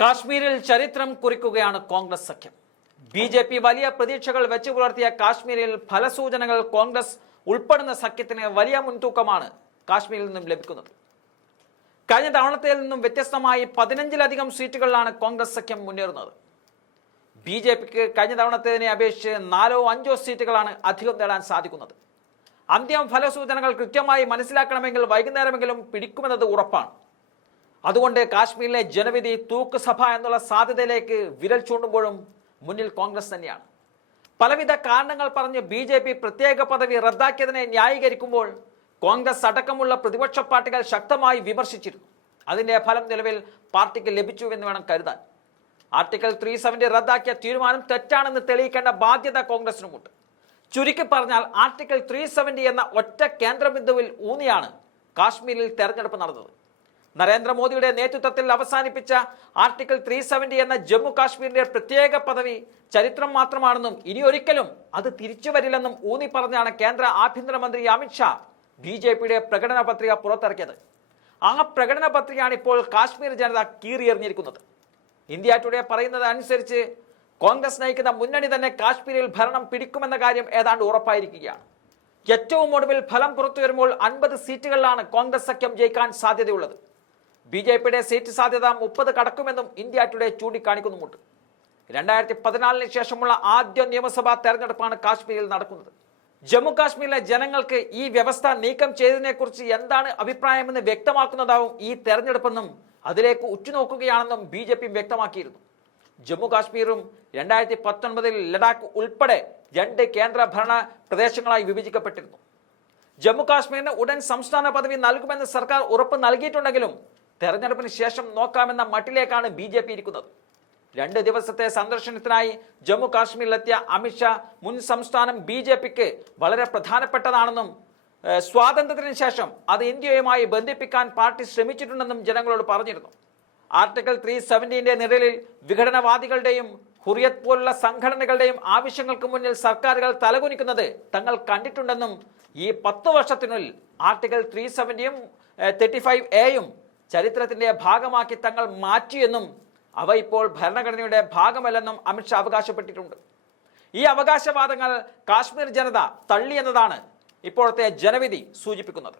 കാശ്മീരിൽ ചരിത്രം കുറിക്കുകയാണ് കോൺഗ്രസ് സഖ്യം. ബി ജെ പി വലിയ പ്രതീക്ഷകൾ വെച്ചു പുലർത്തിയ കാശ്മീരിൽ ഫലസൂചനകൾ കോൺഗ്രസ് ഉൾപ്പെടുന്ന സഖ്യത്തിന് വലിയ മുൻതൂക്കമാണ് കാശ്മീരിൽ നിന്നും ലഭിക്കുന്നത്. കഴിഞ്ഞ തവണത്തിൽ നിന്നും വ്യത്യസ്തമായി പതിനഞ്ചിലധികം സീറ്റുകളിലാണ് കോൺഗ്രസ് സഖ്യം മുന്നേറുന്നത്. ബി ജെ പിക്ക് കഴിഞ്ഞ തവണത്തേതിനെ അപേക്ഷിച്ച് നാലോ അഞ്ചോ സീറ്റുകളാണ് അധികം നേടാൻ സാധിക്കുന്നത്. അന്ത്യം ഫലസൂചനകൾ കൃത്യമായി മനസ്സിലാക്കണമെങ്കിൽ വൈകുന്നേരമെങ്കിലും പിടിക്കുമെന്നത് ഉറപ്പാണ്. അതുകൊണ്ട് കാശ്മീരിലെ ജനവിധി തൂക്കുസഭ എന്നുള്ള സാധ്യതയിലേക്ക് വിരൽ ചൂണ്ടുമ്പോഴും മുന്നിൽ കോൺഗ്രസ് തന്നെയാണ്. പലവിധ കാരണങ്ങൾ പറഞ്ഞ് ബി ജെ പി പ്രത്യേക പദവി റദ്ദാക്കിയതിനെ ന്യായീകരിക്കുമ്പോൾ കോൺഗ്രസ് അടക്കമുള്ള പ്രതിപക്ഷ പാർട്ടികൾ ശക്തമായി വിമർശിച്ചിരുന്നു. അതിന്റെ ഫലം നിലവിൽ പാർട്ടിക്ക് ലഭിച്ചു എന്ന് വേണം കരുതാൻ. ആർട്ടിക്കിൾ ത്രീ സെവന്റി റദ്ദാക്കിയ തീരുമാനം തെറ്റാണെന്ന് തെളിയിക്കേണ്ട ബാധ്യത കോൺഗ്രസിനുമുണ്ട്. ചുരുക്കി പറഞ്ഞാൽ ആർട്ടിക്കിൾ ത്രീ സെവന്റി എന്ന ഒറ്റ കേന്ദ്രബിന്ദുവിൽ ഊന്നിയാണ് കാശ്മീരിൽ തെരഞ്ഞെടുപ്പ് നടന്നത്. നരേന്ദ്രമോദിയുടെ നേതൃത്വത്തിൽ അവസാനിപ്പിച്ച ആർട്ടിക്കിൾ ത്രീ സെവന്റി എന്ന ജമ്മു കാശ്മീരിന്റെ പ്രത്യേക പദവി ചരിത്രം മാത്രമാണെന്നും ഇനി ഒരിക്കലും അത് തിരിച്ചു വരില്ലെന്നും ഊന്നി പറഞ്ഞാണ് കേന്ദ്ര ആഭ്യന്തരമന്ത്രി അമിത്ഷാ ബി ജെ പിയുടെ പ്രകടന പത്രിക പുറത്തിറക്കിയത്. ആ പ്രകടന പത്രികയാണ് ഇപ്പോൾ കാശ്മീർ ജനത കീറിയെറിഞ്ഞിരിക്കുന്നത്. ഇന്ത്യ ടുഡേ പറയുന്നത് അനുസരിച്ച് കോൺഗ്രസ് നയിക്കുന്ന മുന്നണി തന്നെ കാശ്മീരിൽ ഭരണം പിടിക്കുമെന്ന കാര്യം ഏതാണ്ട് ഉറപ്പായിരിക്കുകയാണ്. ഏറ്റവും ഒടുവിൽ ഫലം പുറത്തു വരുമ്പോൾ അൻപത് സീറ്റുകളിലാണ് കോൺഗ്രസ് സഖ്യം ജയിക്കാൻ സാധ്യതയുള്ളത്. ബി ജെ പിയുടെ സീറ്റ് സാധ്യത മുപ്പത് കടക്കുമെന്നും ഇന്ത്യ ടുഡേ ചൂണ്ടിക്കാണിക്കുന്നുമുണ്ട്. രണ്ടായിരത്തി പതിനാലിന് ശേഷമുള്ള ആദ്യ നിയമസഭാ തെരഞ്ഞെടുപ്പാണ് കാശ്മീരിൽ നടക്കുന്നത്. ജമ്മു കാശ്മീരിലെ ജനങ്ങൾക്ക് ഈ വ്യവസ്ഥ നീക്കം ചെയ്തതിനെക്കുറിച്ച് എന്താണ് അഭിപ്രായമെന്ന് വ്യക്തമാക്കുന്നതാവും ഈ തെരഞ്ഞെടുപ്പെന്നും അതിലേക്ക് ഉറ്റുനോക്കുകയാണെന്നും ബി ജെ പി വ്യക്തമാക്കിയിരുന്നു. ജമ്മു കാശ്മീരും രണ്ടായിരത്തി പത്തൊൻപതിൽ ലഡാക്ക് ഉൾപ്പെടെ രണ്ട് കേന്ദ്ര ഭരണ പ്രദേശങ്ങളായി വിഭജിക്കപ്പെട്ടിരുന്നു. ജമ്മു കാശ്മീരിന് ഉടൻ സംസ്ഥാന പദവി നൽകുമെന്ന് സർക്കാർ ഉറപ്പ് നൽകിയിട്ടുണ്ടെങ്കിലും തെരഞ്ഞെടുപ്പിന് ശേഷം നോക്കാമെന്ന മട്ടിലേക്കാണ് ബി ജെ പി ഇരിക്കുന്നത്. രണ്ട് ദിവസത്തെ സന്ദർശനത്തിനായി ജമ്മു കാശ്മീരിലെത്തിയ അമിത്ഷാ മുൻ സംസ്ഥാനം ബി ജെ പിക്ക് വളരെ പ്രധാനപ്പെട്ടതാണെന്നും സ്വാതന്ത്ര്യത്തിന് ശേഷം അത് ഇന്ത്യയുമായി ബന്ധിപ്പിക്കാൻ പാർട്ടി ശ്രമിച്ചിട്ടുണ്ടെന്നും ജനങ്ങളോട് പറഞ്ഞിരുന്നു. ആർട്ടിക്കിൾ ത്രീ സെവന്റീന്റെ നിഴലിൽ വിഘടനവാദികളുടെയും ഹുറിയത്ത് പോലുള്ള സംഘടനകളുടെയും ആവശ്യങ്ങൾക്ക് മുന്നിൽ സർക്കാരുകൾ തലകുനിക്കുന്നത് തങ്ങൾ കണ്ടിട്ടുണ്ടെന്നും ഈ പത്ത് വർഷത്തിനുള്ളിൽ ആർട്ടിക്കിൾ ത്രീ സെവന്റിയും തേർട്ടി ഫൈവ് എയും ചരിത്രത്തിന്റെ ഭാഗമാക്കി തങ്ങൾ മാറ്റിയെന്നും അവ ഇപ്പോൾ ഭരണഘടനയുടെ ഭാഗമല്ലെന്നും അമിത്ഷാ അവകാശപ്പെട്ടിട്ടുണ്ട്. ഈ അവകാശവാദങ്ങൾ കാശ്മീർ ജനത തള്ളിയെന്നതാണ് ഇപ്പോഴത്തെ ജനവിധി സൂചിപ്പിക്കുന്നത്.